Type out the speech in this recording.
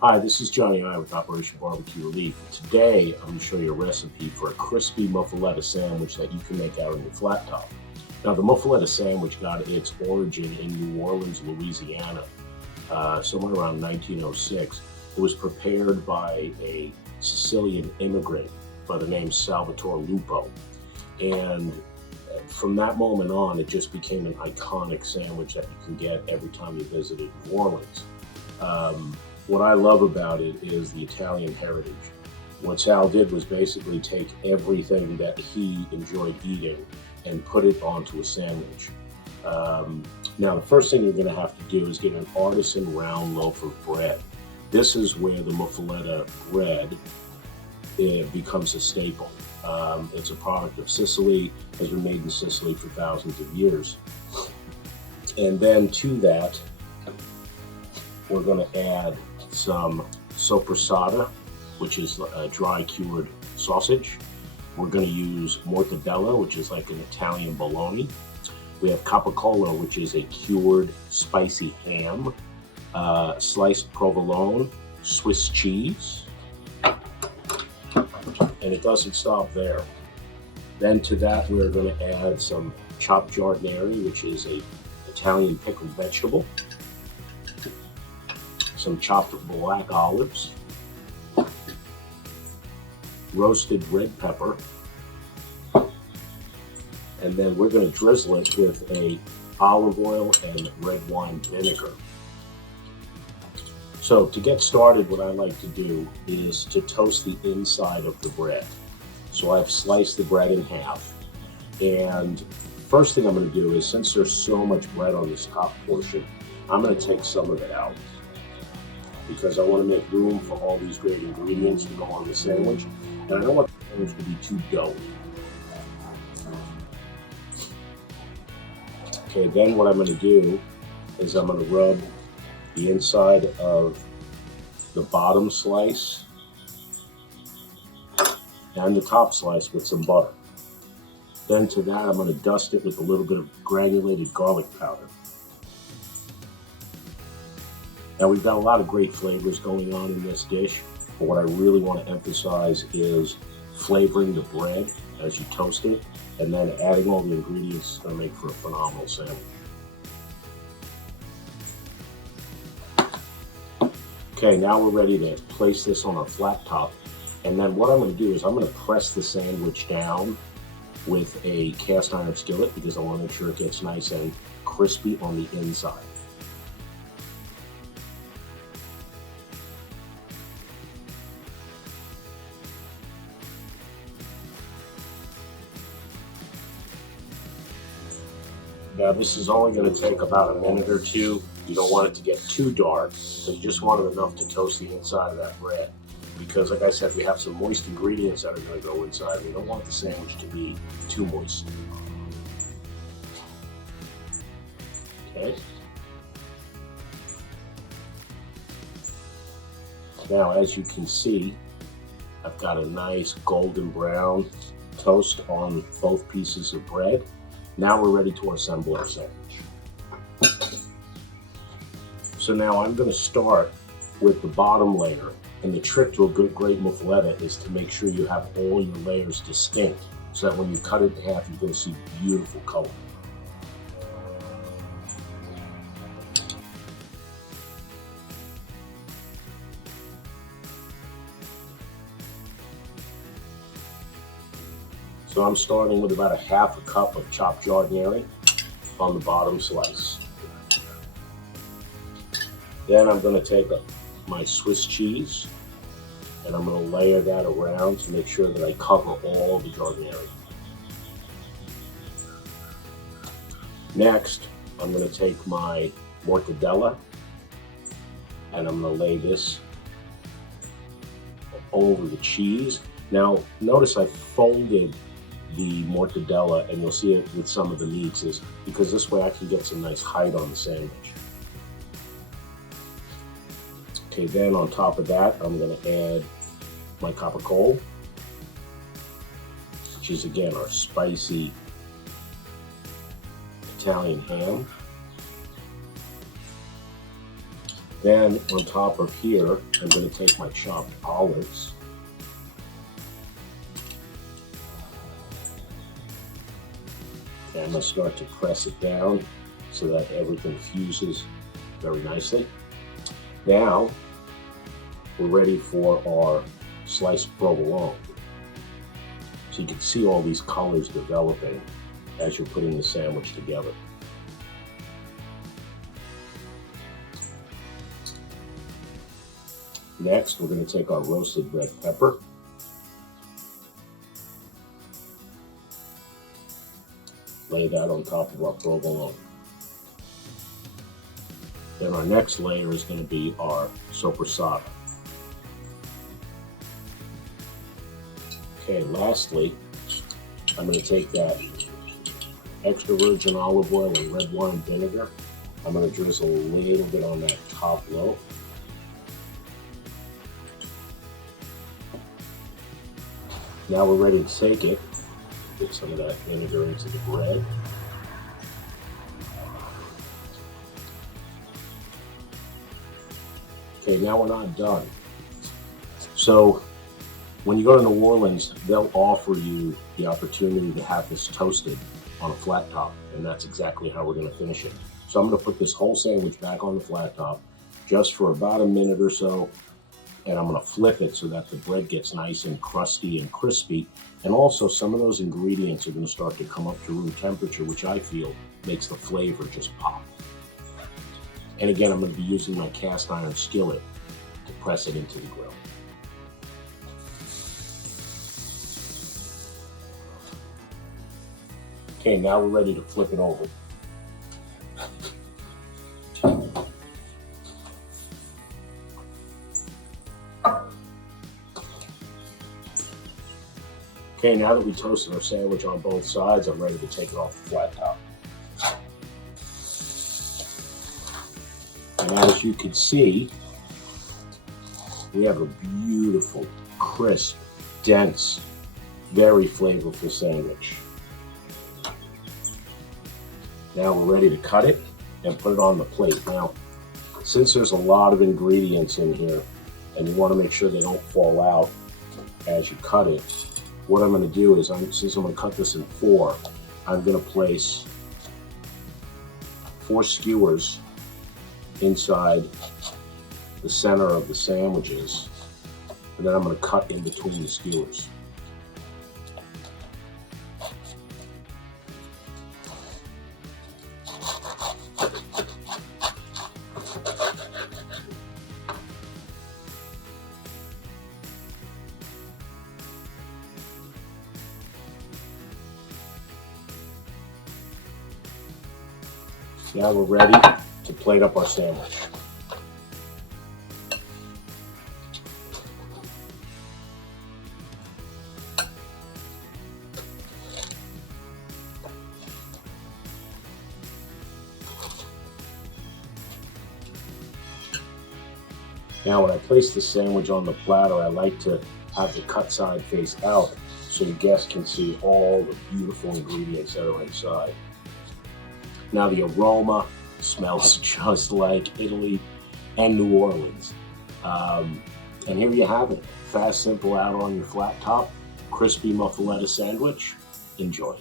Hi, this is Johnny I with Operation Barbecue Relief. Today, I'm going to show you a recipe for a crispy muffaletta sandwich that you can make out on your flat top. Now, the muffaletta sandwich got its origin in New Orleans, Louisiana, somewhere around 1906. It was prepared by a Sicilian immigrant by the name Salvatore Lupo. And from that moment on, it just became an iconic sandwich that you can get every time you visited New Orleans. What I love about it is the Italian heritage. What Sal did was basically take everything that he enjoyed eating and put it onto a sandwich. Now, the first thing you're going to have to do is get an artisan round loaf of bread. This is where the muffaletta bread becomes a staple. It's a product of Sicily, has been made in Sicily for thousands of years. And then to that, we're going to add some soppressata, which is a dry cured sausage. We're going to use mortadella, which is like an Italian bologna. We have capicola, which is a cured spicy ham, sliced provolone, Swiss cheese, and it doesn't stop there. Then to that, we're going to add some chopped giardiniera, which is a Italian pickled vegetable, some chopped black olives, roasted red pepper, and then we're going to drizzle it with a olive oil and red wine vinegar. So to get started, what I like to do is to toast the inside of the bread. So I've sliced the bread in half, and first thing I'm going to do is, since there's so much bread on this top portion, I'm going to take some of it out, because I want to make room for all these great ingredients to go on the sandwich, and I don't want the sandwich to be too doughy. Okay, then what I'm going to do is I'm going to rub the inside of the bottom slice and the top slice with some butter. Then to that, I'm going to dust it with a little bit of granulated garlic powder. Now, we've got a lot of great flavors going on in this dish, but what I really want to emphasize is flavoring the bread as you toast it, and then adding all the ingredients is going to make for a phenomenal sandwich. Okay, now we're ready to place this on our flat top, and then what I'm going to do is I'm going to press the sandwich down with a cast iron skillet, because I want to make sure it gets nice and crispy on the inside. Now, this is only going to take about a minute or two. You don't want it to get too dark, so you just want it enough to toast the inside of that bread. Because, like I said, we have some moist ingredients that are going to go inside. We don't want the sandwich to be too moist. Okay. Now, as you can see, I've got a nice golden brown toast on both pieces of bread. Now we're ready to assemble our sandwich. So now I'm going to start with the bottom layer, and the trick to a good, great muffaletta is to make sure you have all your layers distinct, so that when you cut it in half, you're going to see beautiful color. So I'm starting with about a half a cup of chopped giardiniera on the bottom slice. Then I'm going to take my Swiss cheese, and I'm going to layer that around to make sure that I cover all the giardiniera. Next, I'm going to take my mortadella, and I'm going to lay this over the cheese. Now, notice I folded the mortadella, and you'll see it with some of the meats, is because this way I can get some nice height on the sandwich. Okay, then on top of that, I'm going to add my capicola, which is again our spicy Italian ham. Then on top of here, I'm going to take my chopped olives. And I'm going to start to press it down so that everything fuses very nicely. Now, we're ready for our sliced provolone. So you can see all these colors developing as you're putting the sandwich together. Next, we're going to take our roasted red pepper. Lay that on top of our provolone. Then our next layer is going to be our soppressata. Okay, lastly, I'm going to take that extra virgin olive oil and red wine vinegar. I'm going to drizzle a little bit on that top loaf. Now we're ready to take it. Get some of that vinegar into the bread. Okay, now we're not done. So when you go to New Orleans, they'll offer you the opportunity to have this toasted on a flat top, and that's exactly how we're going to finish it. So I'm going to put this whole sandwich back on the flat top just for about a minute or so, and I'm going to flip it so that the bread gets nice and crusty and crispy. And also some of those ingredients are going to start to come up to room temperature, which I feel makes the flavor just pop. And again, I'm going to be using my cast iron skillet to press it into the grill. Okay, now we're ready to flip it over. Okay, now that we toasted our sandwich on both sides, I'm ready to take it off the flat top. And as you can see, we have a beautiful, crisp, dense, very flavorful sandwich. Now we're ready to cut it and put it on the plate. Now, since there's a lot of ingredients in here and you want to make sure they don't fall out as you cut it, what I'm going to do is, since I'm going to cut this in four, I'm going to place 4 skewers inside the center of the sandwiches, and then I'm going to cut in between the skewers. Now we're ready to plate up our sandwich. Now when I place the sandwich on the platter, I like to have the cut side face out so your guests can see all the beautiful ingredients that are inside. Now the aroma smells just like Italy and New Orleans. And here you have it. Fast, simple, out on your flat top, crispy muffaletta sandwich. Enjoy.